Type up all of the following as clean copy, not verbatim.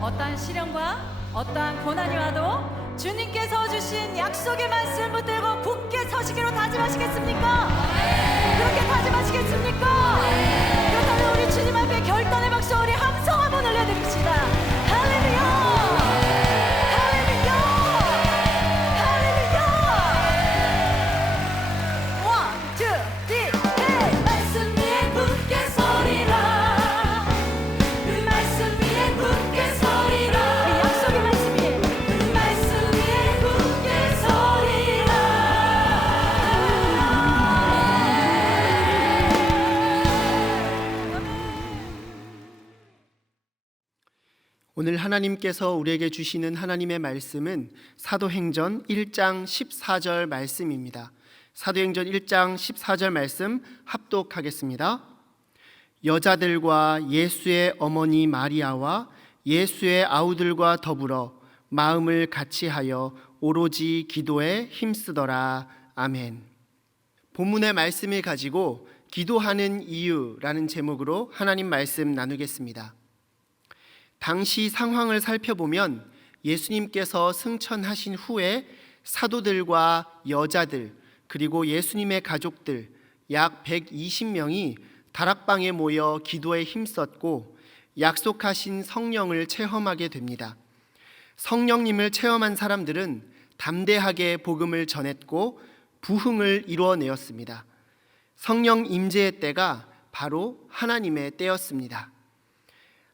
어떠한 시련과 어떠한 고난이 와도 주님께서 주신 약속의 말씀 붙들고 굳게 서시기로 다짐하시겠습니까? 그렇게 다짐하시겠습니까? 그렇다면 우리 주님 앞에 결단의 박수, 우리 함성 한번 올려드립시다. 할렐루야! 할렐루야! 할렐루야! 원, 투, 쓰리, 넷! 말씀 위에 굳게 서리라. 그 말씀 위에 굳게 서리라. 그 약속의 말씀 위에, 그 말씀 위에 굳게 서리라. 오늘 하나님께서 우리에게 주시는 하나님의 말씀은 사도행전 1장 14절 말씀입니다. 사도행전 1장 14절 말씀 합독하겠습니다. 여자들과 예수의 어머니 마리아와 예수의 아우들과 더불어 마음을 같이하여 오로지 기도에 힘쓰더라. 아멘. 본문의 말씀을 가지고 기도하는 이유라는 제목으로 하나님 말씀 나누겠습니다. 당시 상황을 살펴보면 예수님께서 승천하신 후에 사도들과 여자들 그리고 예수님의 가족들 약 120명이 다락방에 모여 기도에 힘썼고 약속하신 성령을 체험하게 됩니다. 성령님을 체험한 사람들은 담대하게 복음을 전했고 부흥을 이루어내었습니다. 성령 임재의 때가 바로 하나님의 때였습니다.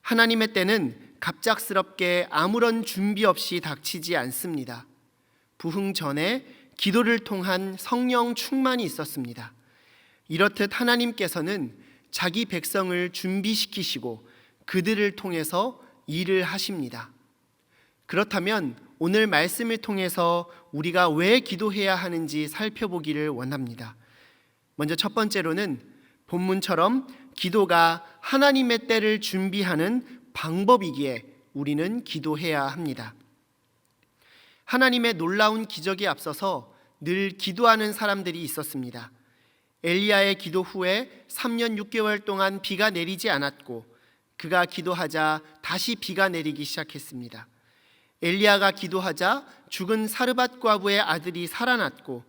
하나님의 때는 갑작스럽게 아무런 준비 없이 닥치지 않습니다. 부흥 전에 기도를 통한 성령 충만이 있었습니다. 이렇듯 하나님께서는 자기 백성을 준비시키시고 그들을 통해서 일을 하십니다. 그렇다면 오늘 말씀을 통해서 우리가 왜 기도해야 하는지 살펴보기를 원합니다. 먼저 첫 번째로는 본문처럼 기도가 하나님의 때를 준비하는 방법이기에 우리는 기도해야 합니다. 하나님의 놀라운 기적에 앞서서 늘 기도하는 사람들이 있었습니다. 엘리야의 기도 후에 3년 6개월 동안 비가 내리지 않았고 그가 기도하자 다시 비가 내리기 시작했습니다. 엘리야가 기도하자 죽은 사르밧 과부의 아들이 살아났고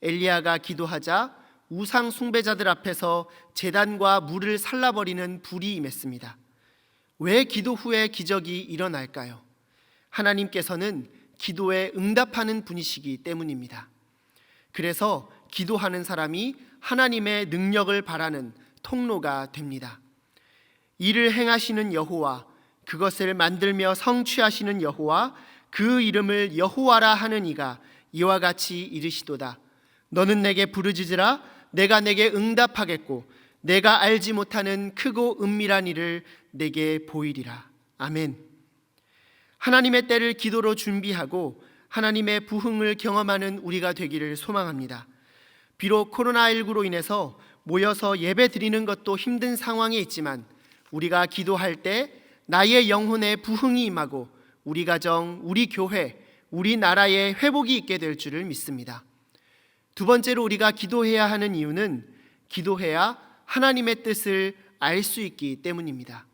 엘리야가 기도하자 우상 숭배자들 앞에서 제단과 물을 살라버리는 불이 임했습니다. 왜 기도 후에 기적이 일어날까요? 하나님께서는 기도에 응답하는 분이시기 때문입니다. 그래서 기도하는 사람이 하나님의 능력을 바라는 통로가 됩니다. 이를 행하시는 여호와, 그것을 만들며 성취하시는 여호와, 그 이름을 여호와라 하는 이가 이와 같이 이르시도다. 너는 내게 부르짖으라. 내가 내게 응답하겠고 내가 알지 못하는 크고 은밀한 일을 내게 보이리라. 아멘. 하나님의 때를 기도로 준비하고 하나님의 부흥을 경험하는 우리가 되기를 소망합니다. 비록 코로나19로 인해서 모여서 예배 드리는 것도 힘든 상황에 있지만 우리가 기도할 때 나의 영혼에 부흥이 임하고 우리 가정, 우리 교회, 우리 나라에 회복이 있게 될 줄을 믿습니다. 두 번째로 우리가 기도해야 하는 이유는 기도해야 하나님의 뜻을 알 수 있기 때문입니다.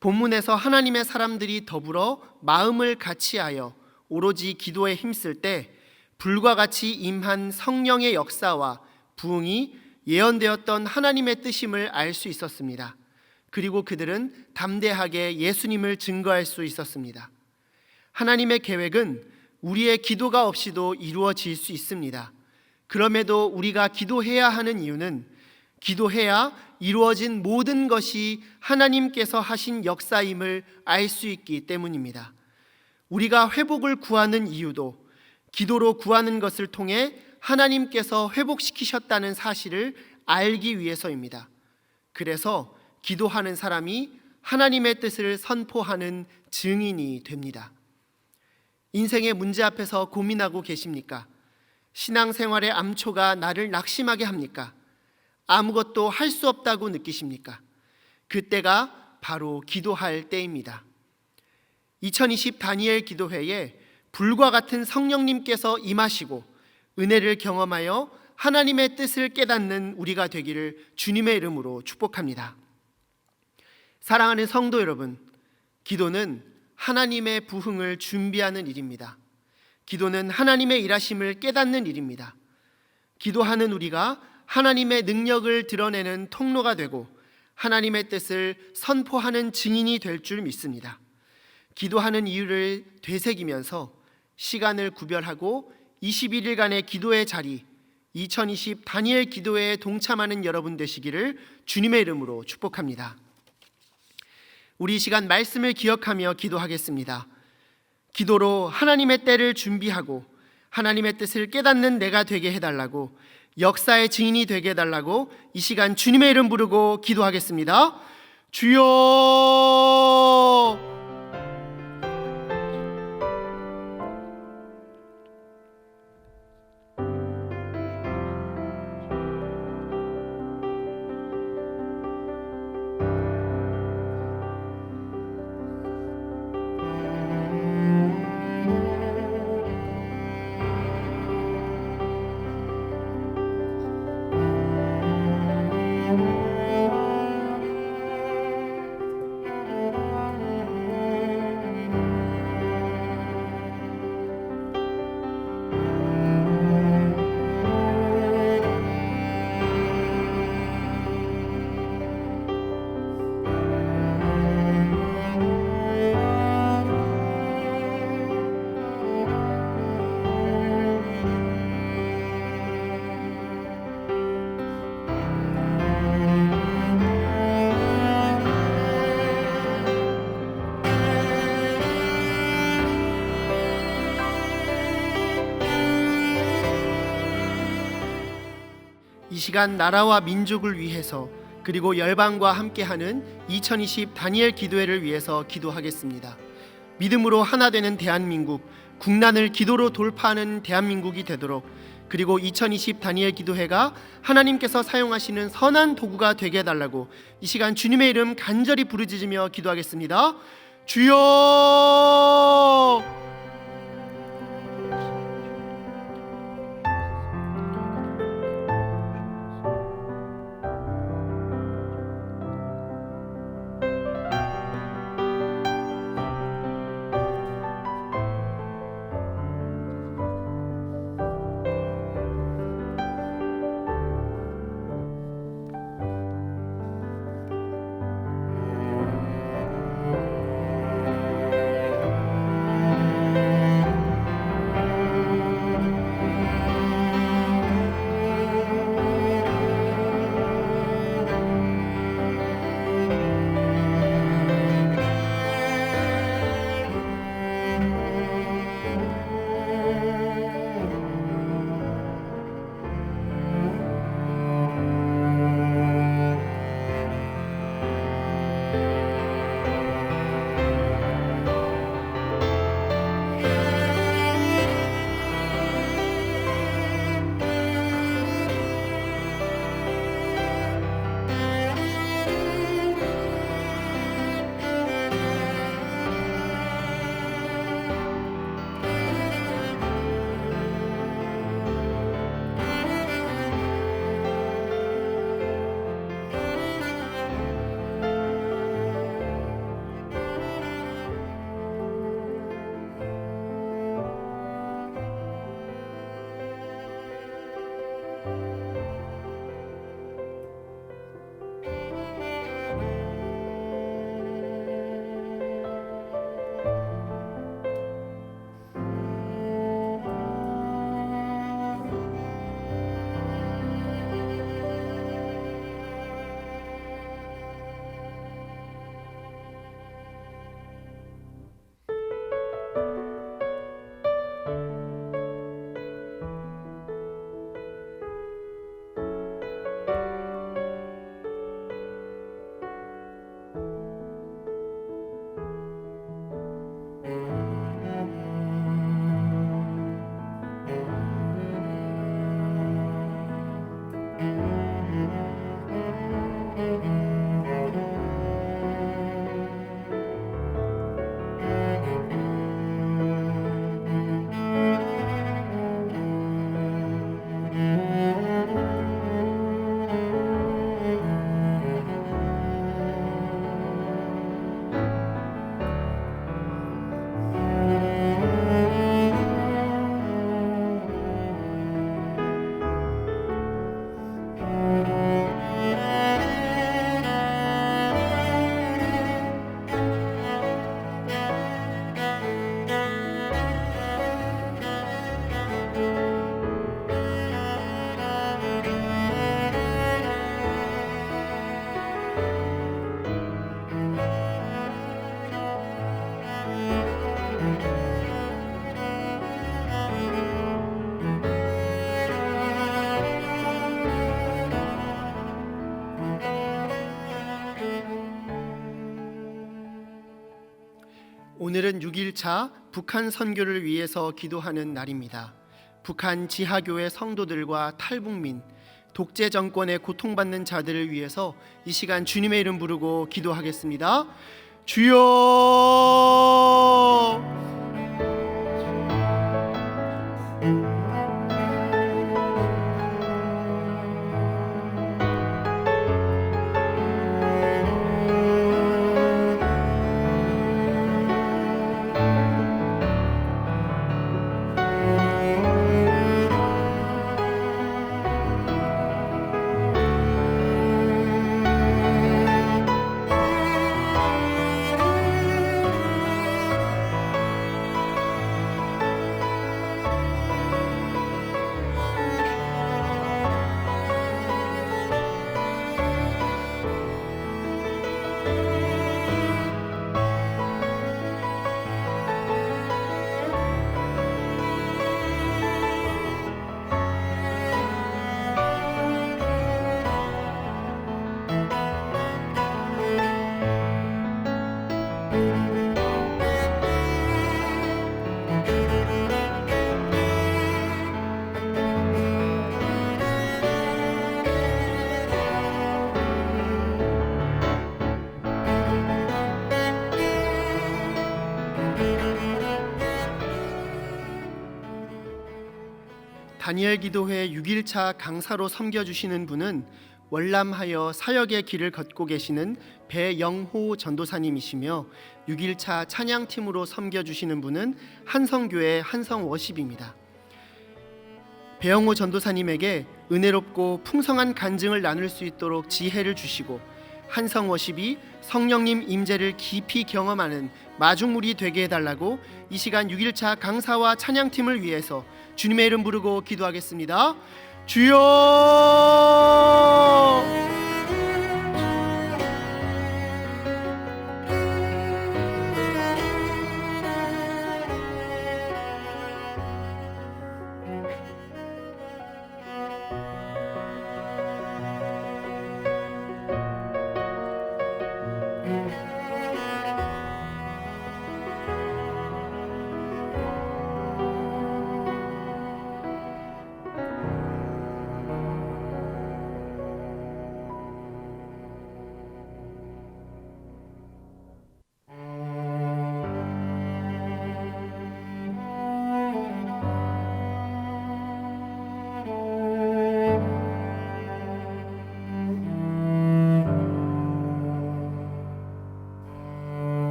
본문에서 하나님의 사람들이 더불어 마음을 같이하여 오로지 기도에 힘쓸 때 불과 같이 임한 성령의 역사와 부흥이 예언되었던 하나님의 뜻임을 알 수 있었습니다. 그리고 그들은 담대하게 예수님을 증거할 수 있었습니다. 하나님의 계획은 우리의 기도가 없이도 이루어질 수 있습니다. 그럼에도 우리가 기도해야 하는 이유는 기도해야 이루어진 모든 것이 하나님께서 하신 역사임을 알 수 있기 때문입니다. 우리가 회복을 구하는 이유도 기도로 구하는 것을 통해 하나님께서 회복시키셨다는 사실을 알기 위해서입니다. 그래서 기도하는 사람이 하나님의 뜻을 선포하는 증인이 됩니다. 인생의 문제 앞에서 고민하고 계십니까? 신앙생활의 암초가 나를 낙심하게 합니까? 아무것도 할 수 없다고 느끼십니까? 그때가 바로 기도할 때입니다. 2020 다니엘 기도회에 불과 같은 성령님께서 임하시고 은혜를 경험하여 하나님의 뜻을 깨닫는 우리가 되기를 주님의 이름으로 축복합니다. 사랑하는 성도 여러분, 기도는 하나님의 부흥을 준비하는 일입니다. 기도는 하나님의 일하심을 깨닫는 일입니다. 기도하는 우리가 하나님의 능력을 드러내는 통로가 되고 하나님의 뜻을 선포하는 증인이 될 줄 믿습니다. 기도하는 이유를 되새기면서 시간을 구별하고 21일간의 기도의 자리, 2020 다니엘 기도회에 동참하는 여러분 되시기를 주님의 이름으로 축복합니다. 우리 이 시간 말씀을 기억하며 기도하겠습니다. 기도로 하나님의 때를 준비하고 하나님의 뜻을 깨닫는 내가 되게 해달라고, 역사의 증인이 되게 해달라고 이 시간 주님의 이름 부르고 기도하겠습니다. 주여! 이 시간 나라와 민족을 위해서 그리고 열방과 함께하는 2020 다니엘 기도회를 위해서 기도하겠습니다. 믿음으로 하나 되는 대한민국, 국난을 기도로 돌파하는 대한민국이 되도록, 그리고 2020 다니엘 기도회가 하나님께서 사용하시는 선한 도구가 되게 해달라고 이 시간 주님의 이름 간절히 부르짖으며 기도하겠습니다. 주여! 오늘은 6일차 북한 선교를 위해서 기도하는 날입니다. 북한 지하교회 성도들과 탈북민, 독재 정권에 고통받는 자들을 위해서 이 시간 주님의 이름 부르고 기도하겠습니다. 주여! 다니엘 기도회 6일차 강사로 섬겨주시는 분은 월남하여 사역의 길을 걷고 계시는 배영호 전도사님이시며 6일차 찬양팀으로 섬겨주시는 분은 한성교회 한성워십입니다. 배영호 전도사님에게 은혜롭고 풍성한 간증을 나눌 수 있도록 지혜를 주시고 한성워십이 성령님 임재를 깊이 경험하는 마중물이 되게 해달라고 이 시간 6일차 강사와 찬양팀을 위해서 주님의 이름 부르고 기도하겠습니다. 주여!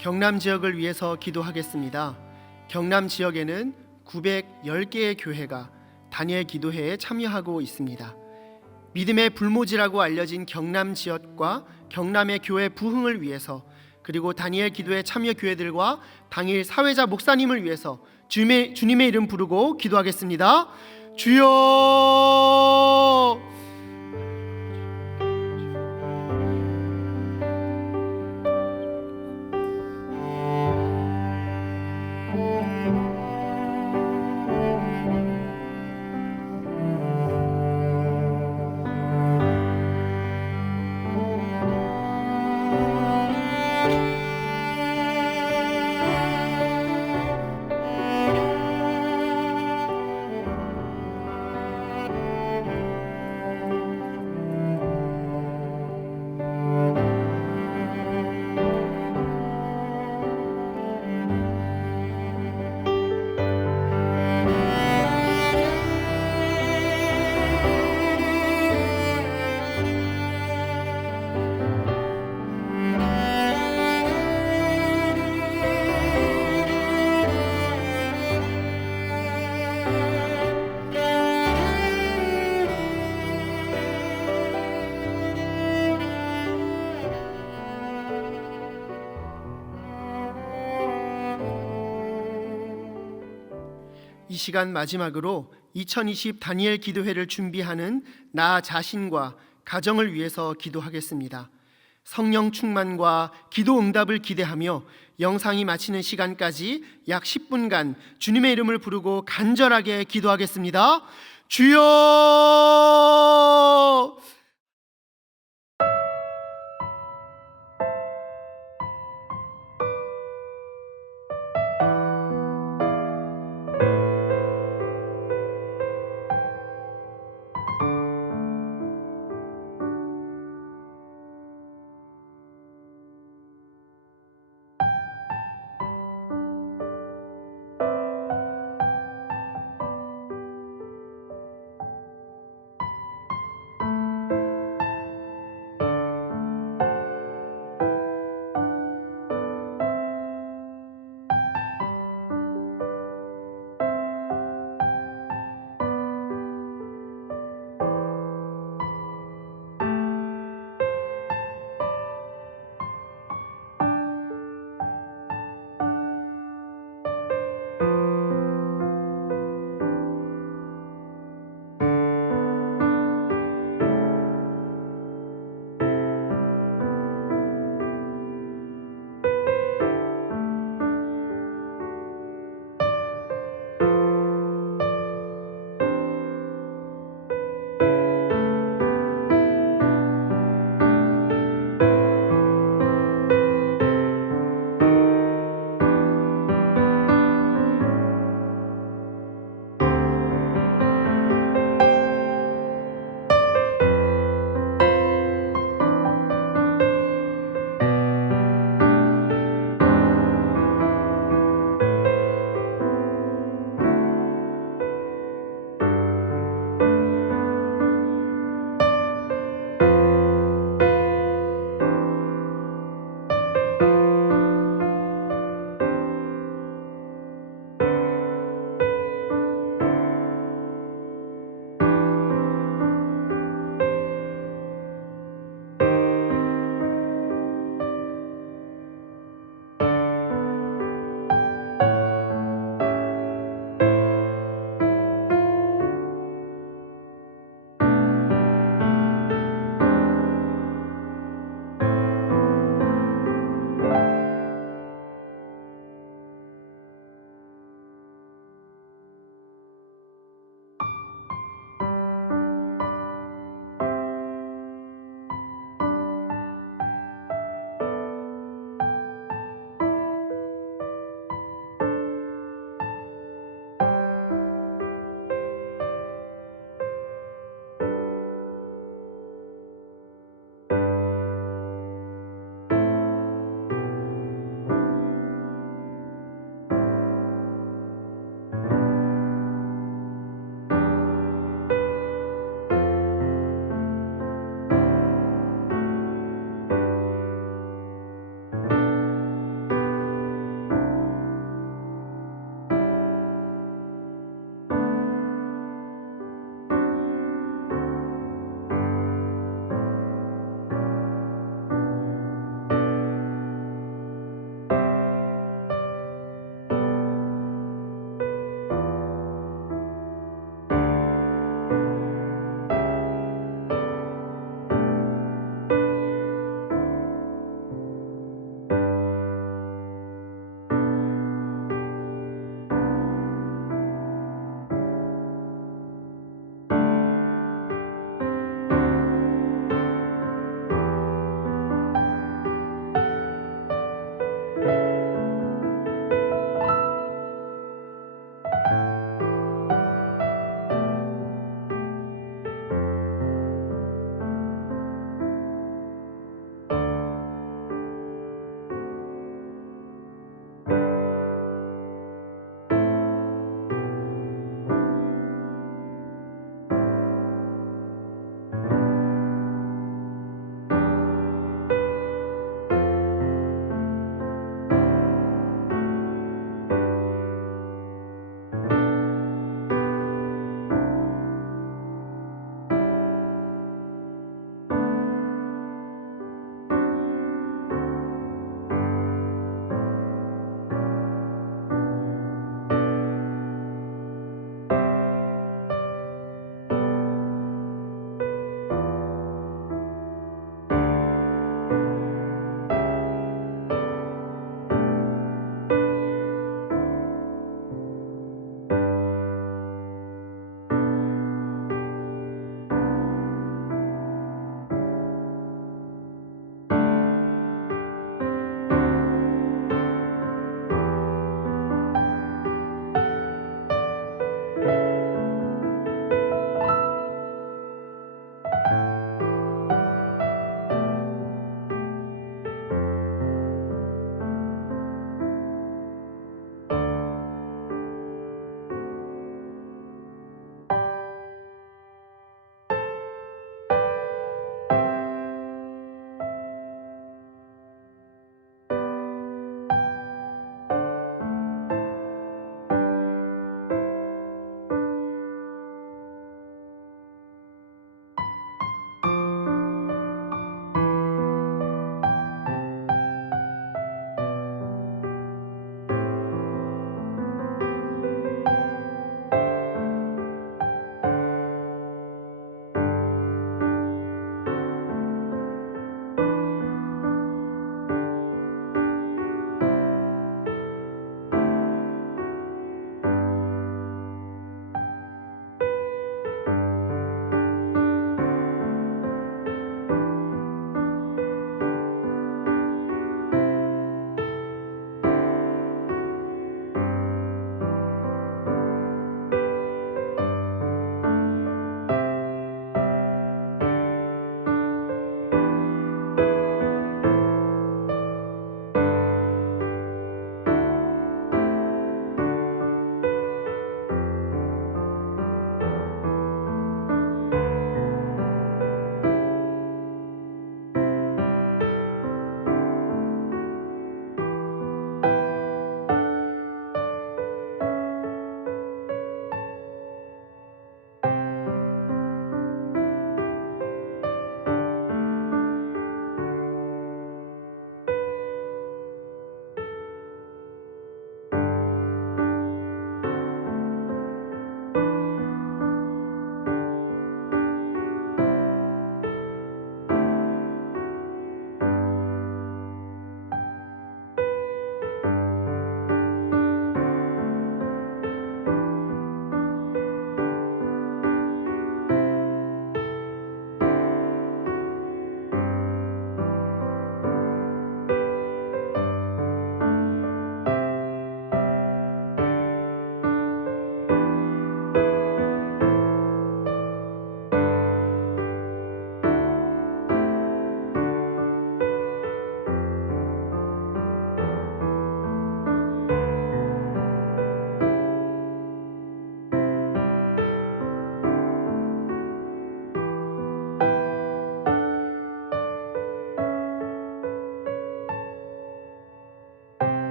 경남 지역을 위해서 기도하겠습니다. 경남 지역에는 910개의 교회가 다니엘 기도회에 참여하고 있습니다. 믿음의 불모지라고 알려진 경남 지역과 경남의 교회 부흥을 위해서, 그리고 다니엘 기도회 참여 교회들과 당일 사회자 목사님을 위해서 주님의 이름 부르고 기도하겠습니다. 주여! 이 시간 마지막으로 2020 다니엘 기도회를 준비하는 나 자신과 가정을 위해서 기도하겠습니다. 성령 충만과 기도 응답을 기대하며 영상이 마치는 시간까지 약 10분간 주님의 이름을 부르고 간절하게 기도하겠습니다. 주여